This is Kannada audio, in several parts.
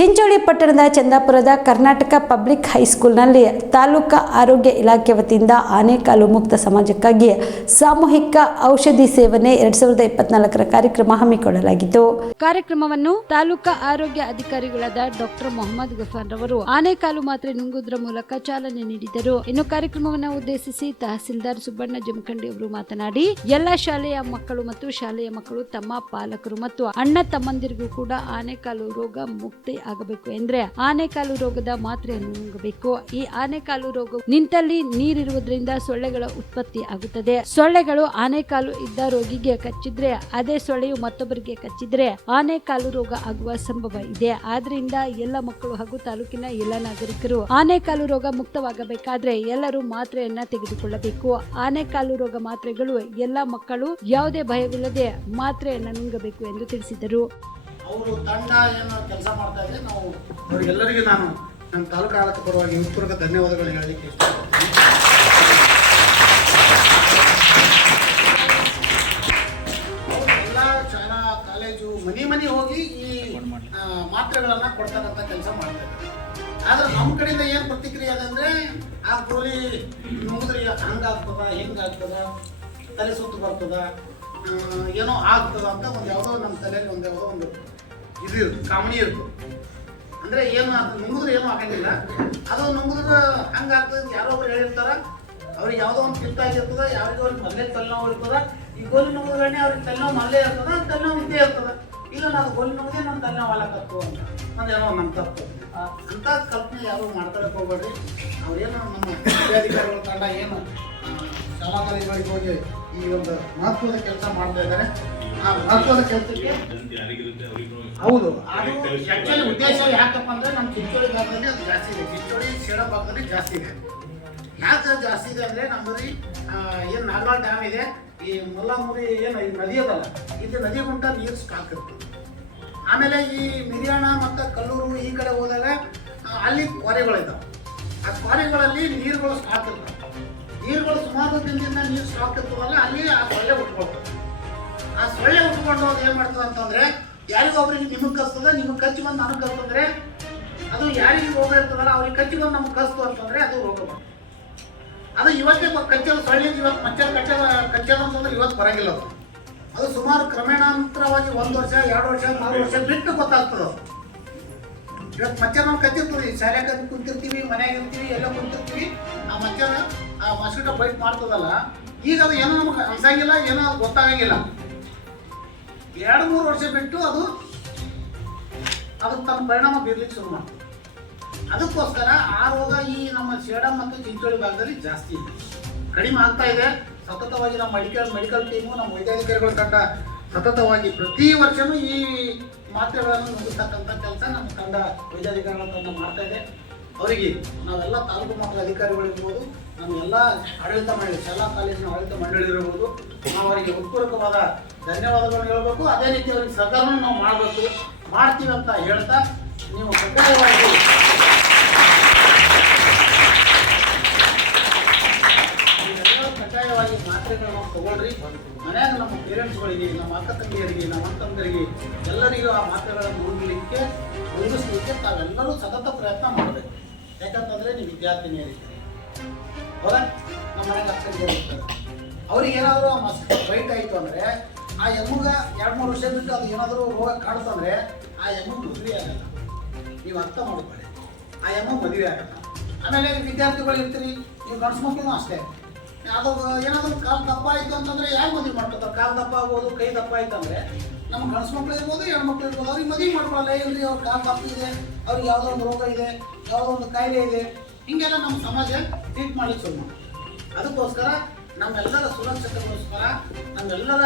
ಚಿಂಚೋಳಿ ಪಟ್ಟಣದ ಚಂದಾಪುರದ ಕರ್ನಾಟಕ ಪಬ್ಲಿಕ್ ಹೈಸ್ಕೂಲ್ನಲ್ಲಿ ತಾಲೂಕಾ ಆರೋಗ್ಯ ಇಲಾಖೆ ವತಿಯಿಂದ ಆನೆಕಾಲು ಮುಕ್ತ ಸಮಾಜಕ್ಕಾಗಿ ಸಾಮೂಹಿಕ ಔಷಧಿ ಸೇವನೆ 2024 ಕಾರ್ಯಕ್ರಮ ಹಮ್ಮಿಕೊಳ್ಳಲಾಗಿತ್ತು. ಕಾರ್ಯಕ್ರಮವನ್ನು ತಾಲೂಕಾ ಆರೋಗ್ಯ ಅಧಿಕಾರಿಗಳಾದ ಡಾಕ್ಟರ್ ಮೊಹಮ್ಮದ್ ಗಫಾರ್ ರವರು ಆನೆಕಾಲು ಮಾತ್ರೆ ನುಂಗುವುದರ ಮೂಲಕ ಚಾಲನೆ ನೀಡಿದರು. ಇನ್ನು ಕಾರ್ಯಕ್ರಮವನ್ನು ಉದ್ದೇಶಿಸಿ ತಹಸೀಲ್ದಾರ್ ಸುಬ್ಬಣ್ಣ ಜಮಖಂಡಿ ಅವರು ಮಾತನಾಡಿ, ಎಲ್ಲ ಶಾಲೆಯ ಮಕ್ಕಳು ಮತ್ತು ಶಾಲೆಯ ಮಕ್ಕಳು ತಮ್ಮ ಪಾಲಕರು ಮತ್ತು ಅಣ್ಣ ತಮ್ಮಂದಿರಿಗೂ ಕೂಡ ಆನೆಕಾಲು ರೋಗ ಮುಕ್ತಿ ಆಗಬೇಕು ಎಂದ್ರೆ ಆನೆಕಾಲು ರೋಗದ ಮಾತ್ರೆಯನ್ನು ನುಂಗಬೇಕು. ಈ ಆನೆಕಾಲು ರೋಗ ನಿಂತಲ್ಲಿ ನೀರಿರುವುದರಿಂದ ಸೊಳ್ಳೆಗಳ ಉತ್ಪತ್ತಿ ಆಗುತ್ತದೆ. ಸೊಳ್ಳೆಗಳು ಆನೆಕಾಲು ಇದ್ದ ರೋಗಿಗೆ ಕಚ್ಚಿದ್ರೆ ಅದೇ ಸೊಳ್ಳೆಯು ಮತ್ತೊಬ್ಬರಿಗೆ ಕಚ್ಚಿದ್ರೆ ಆನೆಕಾಲು ರೋಗ ಆಗುವ ಸಂಭವ ಇದೆ. ಆದ್ರಿಂದ ಎಲ್ಲ ಮಕ್ಕಳು ಹಾಗೂ ತಾಲೂಕಿನ ಎಲ್ಲ ನಾಗರಿಕರು ಆನೆಕಾಲು ರೋಗ ಮುಕ್ತವಾಗಬೇಕಾದ್ರೆ ಎಲ್ಲರೂ ಮಾತ್ರೆಯನ್ನ ತೆಗೆದುಕೊಳ್ಳಬೇಕು. ಆನೆಕಾಲು ರೋಗ ಮಾತ್ರೆಗಳು ಎಲ್ಲ ಮಕ್ಕಳು ಯಾವುದೇ ಭಯವಿಲ್ಲದೆ ಮಾತ್ರೆಯನ್ನ ನುಂಗಬೇಕು ಎಂದು ತಿಳಿಸಿದರು. ಅವರು ತಂಡ ಏನು ಕೆಲಸ ಮಾಡ್ತಾ ಇದ್ದಾರೆ, ನಾವು ಅವರಿಗೆಲ್ಲರಿಗೂ ನಾನು ನಮ್ಮ ತಾಲೂಕು ಆಡಳಿತ ಪರವಾಗಿ ಹೃತ್ಪೂರ್ವಕ ಧನ್ಯವಾದಗಳು ಹೇಳಲಿಕ್ಕೆ ಇಷ್ಟಪಡ್ತೀನಿ. ಎಲ್ಲ ಶಾಲಾ ಕಾಲೇಜು ಮನೆ ಹೋಗಿ ಈ ಮಾತ್ರೆಗಳನ್ನು ಕೊಡ್ತಕ್ಕಂಥ ಕೆಲಸ ಮಾಡ್ತಾ ಇದ್ದಾರೆ. ಆದ್ರೆ ನಮ್ಮ ಕಡೆಯಿಂದ ಏನು ಪ್ರತಿಕ್ರಿಯೆ ಅದಂದರೆ, ಆ ಗೋಲಿ ನುಂಗಿದ್ರೆ ಹಂಗಾಗ್ತದ ಹಿಂಗಾಗ್ತದ, ತಲೆ ಸುತ್ತು ಬರ್ತದ, ಏನೋ ಆಗ್ತದ ಅಂತ ಒಂದು ಯಾವುದೋ ನಮ್ಮ ತಲೆಯಲ್ಲಿ ಒಂದು ಯಾವುದೋ ಒಂದು ಇದು ಇರುತ್ತೆ, ಕಾಮಣಿ ಇರುತ್ತೆ. ಅಂದರೆ ಏನು ಅದು ನುಂಗಿದ್ರೆ ಏನೂ ಆಗಂಗಿಲ್ಲ, ಅದು ನುಂಗಿದ್ರೆ ಹಂಗಾಗ್ತದೆ ಯಾರೋ ಒಬ್ರು ಹೇಳಿರ್ತಾರೆ. ಅವ್ರಿಗೆ ಯಾವುದೋ ಒಂದು ಕಿತ್ತ ಆಗಿರ್ತದೆ, ಯಾರಿಗೋ ಒಂದು ಮೊದಲೇ ತಲೆನೋವು ಇರ್ತದೆ. ಈ ಗೋಲಿ ನುಂಗಿದ್ರೆ ಅವ್ರಿಗೆ ತಲೆನೋವು ಮೊದಲೇ ಇರ್ತದೆ, ತಲೆನೋವು ಇದ್ದೇ ಇರ್ತದೆ. ಇಲ್ಲ ನಾನು ಗೋಲಿ ನುಂಗಿದೆ ನನ್ನ ತಲೆನೋವು ಅಲಕತ್ತು ಅಂತ ಏನೋ ನಮ್ಮ ತಪ್ಪು ಅಂಥ ಕಲ್ಪನೆ ಯಾರು ಮಾಡ್ಕೊಳಕ್ಕೆ ಹೋಗ್ಬೇಡ್ರಿ. ಅವ್ರೇನು ನಮ್ಮ ವಿದ್ಯಾಧಿಕಾರಿಗಳ ತಂಡ ಏನು ಶಾಲಾ ಕಾಲೇಜುಗಳಿಗೆ ಹೋಗಿ ಈ ಒಂದು ಮಹತ್ವದ ಕೆಲಸ ಮಾಡ್ತಾ ಇದ್ದಾರೆ. ಆ ಮಹತ್ವದ ಕೆಲಸಕ್ಕೆ ಹೌದು, ಅದು ಆ್ಯಕ್ಚುಲಿ ಉದ್ದೇಶ ಯಾಕಪ್ಪ ಅಂದರೆ ನಮ್ಮ ಚಿಂಚೋಳಿ ಭಾಗದಲ್ಲಿ ಅದು ಜಾಸ್ತಿ ಇದೆ. ಚಿಂಚೋಳಿ ಸೇಡ ಭಾಗದಲ್ಲಿ ಜಾಸ್ತಿ ಇದೆ. ಯಾಕೆ ಜಾಸ್ತಿ ಇದೆ ಅಂದರೆ ನಮ್ಮದು ಏನು ನಾಗವಾಲ್ ಡ್ಯಾಮ್ ಇದೆ, ಈ ಮುಲ್ಲಾಮುರಿ ಏನು ಈ ನದಿ ಅದಲ್ಲ, ಇದು ನದಿ ಗುಂಟ ನೀರು ಸ್ಟಾಕ್ ಇರ್ತದೆ. ಆಮೇಲೆ ಈ ಮಿರಿಯಾಣ ಮತ್ತು ಕಲ್ಲೂರು ಈ ಕಡೆ ಹೋದಾಗ ಅಲ್ಲಿ ಕ್ವಾರೆಗಳಿದ್ದಾವೆ. ಆ ಕ್ವಾರೆಗಳಲ್ಲಿ ನೀರುಗಳು ಸ್ಟಾಕ್ ಇರ್ತವೆ. ನೀರುಗಳು ಸುಮಾರು ದಿನದಿಂದ ನೀರು ಸ್ಟಾಕ್ ಇರ್ತದಲ್ಲ, ಅಲ್ಲಿ ಆ ಸೊಳ್ಳೆ ಉಟ್ಕೊಳ್ತದೆ. ಆ ಸೊಳ್ಳೆ ಉಟ್ಕೊಂಡು ಅದು ಏನು ಮಾಡ್ತದೆ ಅಂತಂದರೆ, ಯಾರಿಗೊಬ್ರಿಗೆ ನಿಮಗೆ ಕಸ್ತದೆ, ನಿಮಗೆ ಕಚ್ಚಿ ಬಂದು ನನಗೆ ಕಸ್ತಂದರೆ ಅದು ಯಾರಿಗೆ ರೋಗ ಇರ್ತದಲ್ಲ ಅವ್ರಿಗೆ ಕಚ್ಚಿ ಬಂದು ನಮ್ಗೆ ಕಸ್ತು ಅಂತಂದರೆ ಅದು ರೋಗ ಬರ್ತದೆ. ಅದು ಇವತ್ತೇ ಕಚ್ಚೋದು ಸೊಳ್ಳೆ ಇವತ್ತು ಮಚ್ಚರ ಕಚ್ಚೋದು ಅಂತಂದ್ರೆ ಇವತ್ತು ಬರೋಂಗಿಲ್ಲ. ಅದು ಸುಮಾರು ಕ್ರಮೇಣಾಂತರವಾಗಿ 1 ವರ್ಷ 2 ವರ್ಷ 4 ವರ್ಷ ಬಿಟ್ಟು ಗೊತ್ತಾಗ್ತದೆ. ಇವತ್ತು ಮಚ್ಚರ ನಾವು ಕಚ್ಚಿರ್ತೀವಿ, ಶಾಲೆಗೆ ಕುಂತಿರ್ತೀವಿ, ಮನೆಯಾಗ ಇರ್ತೀವಿ, ಎಲ್ಲ ಕುಂತಿರ್ತೀವಿ, ಆ ಮಚ್ಚರ ಆ ಮಸ್ಕಿಟೋ ಬೈಟ್ ಮಾಡ್ತದಲ್ಲ, ಈಗ ಅದು ಏನೋ ನಮ್ಗೆ ಅನ್ಸಂಗಿಲ್ಲ, ಏನೋ ಅದು ಗೊತ್ತಾಗಂಗಿಲ್ಲ. 2-3 ವರ್ಷ ಬಿಟ್ಟು ಅದಕ್ಕೆ ತನ್ನ ಪರಿಣಾಮ ಬೀರ್ಲಿಕ್ಕೆ ಶುರು ಮಾಡ್ತದೆ. ಅದಕ್ಕೋಸ್ಕರ ಆ ರೋಗ ಈ ನಮ್ಮ ಸೇಡಂ ಮತ್ತು ಚಿಂಚೋಳಿ ಭಾಗದಲ್ಲಿ ಜಾಸ್ತಿ ಇದೆ, ಕಡಿಮೆ ಆಗ್ತಾ ಇದೆ. ಸತತವಾಗಿ ನಮ್ಮ ಮೆಡಿಕಲ್ ಟೀಮು, ನಮ್ಮ ವೈದ್ಯಾಧಿಕಾರಿಗಳ ತಂಡ ಸತತವಾಗಿ ಪ್ರತಿ ವರ್ಷವೂ ಈ ಮಾತ್ರೆಗಳನ್ನು ನುಂಗಿಸ್ತಕ್ಕಂಥ ಕೆಲಸ ನಮ್ಮ ತಂಡ ವೈದ್ಯಾಧಿಕಾರಿಗಳ ತಂಡ ಮಾಡ್ತಾ ಇದೆ. ಅವರಿಗೆ ನಾವೆಲ್ಲ ತಾಲೂಕು ಮಟ್ಟದ ಅಧಿಕಾರಿಗಳಿರ್ಬೋದು, ನಮ್ಮ ಎಲ್ಲ ಆಡಳಿತ ಮಂಡಳಿ, ಶಾಲಾ ಕಾಲೇಜಿನ ಆಡಳಿತ ಮಂಡಳಿ ಇರಬಹುದು, ನಾವು ಅವರಿಗೆ ಹೃತ್ಪೂರ್ವಕವಾದ ಧನ್ಯವಾದಗಳನ್ನು ಹೇಳಬೇಕು. ಅದೇ ರೀತಿ ಅವರಿಗೆ ಸಹಕಾರವನ್ನು ನಾವು ಮಾಡ್ತೀವಿ ಅಂತ ಹೇಳ್ತಾ, ನೀವು ಕಡ್ಡಾಯವಾಗಿ ಮಾತ್ರೆಗಳನ್ನು ತಗೊಳ್ರಿ. ಮನೆಯಾಗ ನಮ್ಮ ಪೇರೆಂಟ್ಸ್ಗಳಿಗೆ, ನಮ್ಮ ಅಕ್ಕ ತಂಗಿಯರಿಗೆ, ನಮ್ಮ ಅಣ್ಣಂದರಿಗೆ ಎಲ್ಲರಿಗೂ ಆ ಮಾತ್ರೆಗಳನ್ನು ನುಂಗಿಸ್ಲಿಕ್ಕೆ ತಾವೆಲ್ಲರೂ ಸತತ ಪ್ರಯತ್ನ ಮಾಡಬೇಕು. ಯಾಕಂತಂದರೆ ನೀವು ವಿದ್ಯಾರ್ಥಿನಿಯರಿದ್ದೀರಿ, ಹೌದಾ? ನಮ್ಮ ಮನೆಗೆ ಅಕ್ಕಂಗೆ ಇರ್ತಾರೆ, ಅವ್ರಿಗೆ ಏನಾದರೂ ಬೈಟ್ ಆಯಿತು ಅಂದರೆ ಆ ಎಮ್ಮಗೆ 2-3 ವರ್ಷ ಬಿಟ್ಟು ಅದು ಏನಾದರೂ ರೋಗ ಕಾಡ್ತಂದರೆ ಆ ಎಮ್ಮಗೆ ಮದುವೆ ಆಗಲ್ಲ. ನೀವು ಅರ್ಥ ಮಾಡ್ಕೊಳ್ಳಿ, ಆ ಎಮ್ಮಗೆ ಮದುವೆ ಆಗಲ್ಲ. ಆಮೇಲೆ ವಿದ್ಯಾರ್ಥಿಗಳು ಇರ್ತೀರಿ, ನೀವು ಗಂಡ್ಸು ಮಕ್ಕಳು ಅಷ್ಟೇ. ಅದು ಏನಾದರೂ ಕಾಲು ದಪ್ಪ ಆಯಿತು ಅಂತಂದರೆ ಯಾರು ಮದುವೆ ಮಾಡ್ಕೊತಾರೆ? ಕಾಲು ದಪ್ಪ ಆಗ್ಬೋದು, ಕೈ ದಪ್ಪ ಆಯಿತು ಅಂದರೆ ನಮ್ಮ ಗಂಡ್ಸು ಮಕ್ಕಳು ಇರ್ಬೋದು, ಹೆಣ್ಮಕ್ಳು ಇರ್ಬೋದು, ಅವ್ರಿಗೆ ಮದುವೆ ಮಾಡ್ಕೊಳ್ಳಲ್ಲ. ಇಲ್ಲರಿ ಅವ್ರ ಕಾಲು ದಪ್ಪ ಇದೆ, ಅವ್ರಿಗೆ ಯಾವುದೋ ಒಂದು ರೋಗ ಇದೆ, ಯಾವುದೋ ಒಂದು ಕಾಯಿಲೆ ಇದೆ, ಹೀಗೆಲ್ಲ ನಮ್ಮ ಸಮಾಜ ಟ್ರೀಟ್ ಮಾಡಲಿಕ್ಕೆ ಶುರು ಮಾಡಿ. ಅದಕ್ಕೋಸ್ಕರ ನಮ್ಮೆಲ್ಲರ ಸುರಕ್ಷತೆಗೋಸ್ಕರ, ನಮ್ಮೆಲ್ಲರ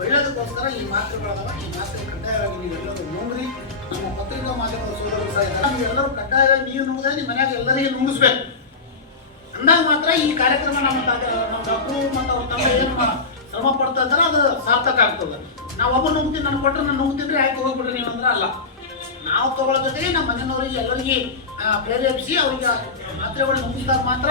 ಒಳ್ಳೆಯದಕ್ಕೋಸ್ಕರ ಈ ಮಾತ್ರೆಗಳದಾವ. ಈ ಮಾತ್ರೆ ಕಡ್ಡಾಯವಾಗಿ ನೀವೆಲ್ಲರೂ ನುಂಗ್ರಿ. ನಮ್ಮ ಪತ್ರಿಕಾ ಮಾಧ್ಯಮದ ಸೋದರರು ಸಹ ಇದ್ದಾರೆ, ನೀವೆಲ್ಲರೂ ಕಡ್ಡಾಯವಾಗಿ ನೀವು ನುಂಗಿದ್ರೆ ನಿಮ್ಮ ಮನೆಯಾಗ ಎಲ್ಲರಿಗೆ ನುಂಗಿಸ್ಬೇಕು. ಅಂದಾಗ ಮಾತ್ರ ಈ ಕಾರ್ಯಕ್ರಮ ನಮ್ಮ ಡಾಕ್ಟ್ರು ಮತ್ತು ಅವ್ರ ತಂಡ ಏನು ಶ್ರಮ ಪಡ್ತಾ ಇದ್ದಾರೆ ಅದು ಸಾರ್ಥಕ ಆಗ್ತದೆ. ನಾವು ಒಬ್ಬ ನುಂಗ್ತೀನಿ, ನಾನು ಕೊಟ್ಟರೆ ನಾನು ನುಂಗ್ತಿದ್ರೆ ಆಯ್ತು ಹೋಗ್ಬಿಡ್ರಿ ನೀವು ಅಂದ್ರೆ ಅಲ್ಲ. ನಾವು ತಗೊಳ್ಳೋ ಜೊತೆಗೆ ನಮ್ಮ ಮನೆಯವರಿಗೆ ಎಲ್ಲರಿಗೆ ಪ್ರೇರೇಪಿಸಿ ಅವರಿಗೆ ಮಾತ್ರೆಗಳು ನುಂಗಿಸಿದಾಗ ಮಾತ್ರ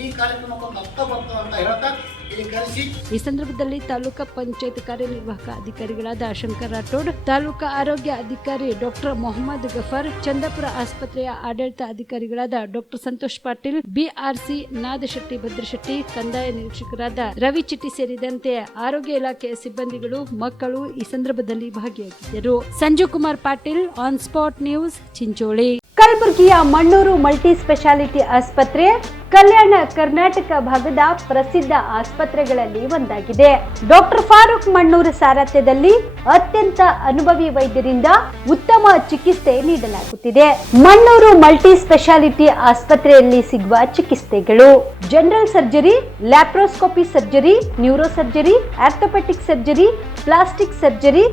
ಈ ಕಾರ್ಯಕ್ರಮಕ್ಕೊಂದು ಅರ್ಥ ಬರ್ತದೆ ಅಂತ ಹೇಳ್ತಾ ಇಲ್ಲಿ ಕರೆಸಿ. ಈ ಸಂದರ್ಭದಲ್ಲಿ ತಾಲೂಕಾ ಪಂಚಾಯತ್ ಕಾರ್ಯನಿರ್ವಾಹಕ ಅಧಿಕಾರಿಗಳಾದ ಶಂಕರ್ ರಾಠೋಡ್, ತಾಲೂಕಾ ಆರೋಗ್ಯ ಅಧಿಕಾರಿ ಡಾಕ್ಟರ್ ಮೊಹಮ್ಮದ್ ಗಫರ್, ಚಂದಾಪುರ ಆಸ್ಪತ್ರೆಯ ಆಡಳಿತ ಅಧಿಕಾರಿಗಳಾದ ಡಾಕ್ಟರ್ ಸಂತೋಷ್ ಪಾಟೀಲ್, ಬಿಆರ್ಸಿ ನಾದಶೆಟ್ಟಿ, ಭದ್ರಶೆಟ್ಟಿ, ಕಂದಾಯ ನಿರೀಕ್ಷಕರಾದ ರವಿ ಚಿಟ್ಟಿ ಸೇರಿದಂತೆ ಆರೋಗ್ಯ ಇಲಾಖೆಯ ಸಿಬ್ಬಂದಿಗಳು, ಮಕ್ಕಳು ಈ ಸಂದರ್ಭದಲ್ಲಿ ಭಾಗಿಯಾಗಿದ್ದರು. Sanju Kumar Patil, on spot news, Chincholi. ಕಲಬುರಗಿಯ ಮಣ್ಣೂರು ಮಲ್ಟಿ ಸ್ಪೆಷಾಲಿಟಿ ಆಸ್ಪತ್ರೆ ಕಲ್ಯಾಣ ಕರ್ನಾಟಕ ಭಾಗದ ಪ್ರಸಿದ್ಧ ಆಸ್ಪತ್ರೆಗಳಲ್ಲಿ ಒಂದಾಗಿದೆ. ಡಾಕ್ಟರ್ ಫಾರೂಕ್ ಮಣ್ಣೂರು ಸಾರಥ್ಯದಲ್ಲಿ ಅತ್ಯಂತ ಅನುಭವಿ ವೈದ್ಯರಿಂದ ಉತ್ತಮ ಚಿಕಿತ್ಸೆ ನೀಡಲಾಗುತ್ತಿದೆ. ಮಣ್ಣೂರು ಮಲ್ಟಿ ಸ್ಪೆಷಾಲಿಟಿ ಆಸ್ಪತ್ರೆಯಲ್ಲಿ ಸಿಗುವ ಚಿಕಿತ್ಸೆಗಳು: general surgery, laparoscopy surgery, neuro surgery, orthopaedic surgery, plastic surgery,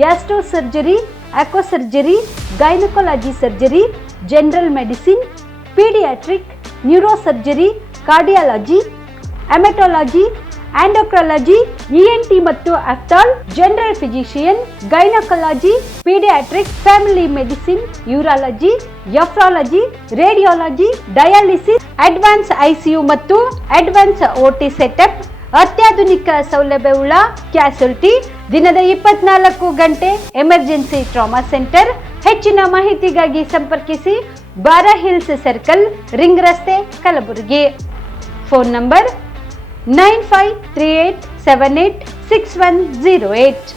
gastro surgery, aqua surgery, gynaecology surgery, general medicine, paediatric, neuro surgery, cardiology, haematology, endocrinology, ENT ಮತ್ತು ophthal, general physician, gynaecology, paediatric, family medicine, urology, nephrology, radiology, dialysis, advance ICU ಮತ್ತು ಅಡ್ವಾನ್ಸ್ ಓಟಿ ಸೆಟಪ್, ಅತ್ಯಾಧುನಿಕ ಸೌಲಭ್ಯವುಳ್ಳ ಕ್ಯಾಸುಲಿಟಿ, ದಿನದ 24 ಗಂಟೆ ಎಮರ್ಜೆನ್ಸಿ ಟ್ರಾಮಾ ಸೆಂಟರ್. ಹೆಚ್ಚಿನ ಮಾಹಿತಿಗಾಗಿ ಸಂಪರ್ಕಿಸಿ ಬಾರಾ ಹಿಲ್ಸ್ ಸರ್ಕಲ್, ರಿಂಗ್ ರಸ್ತೆ, ಕಲಬುರಗಿ. Phone number 9538786108.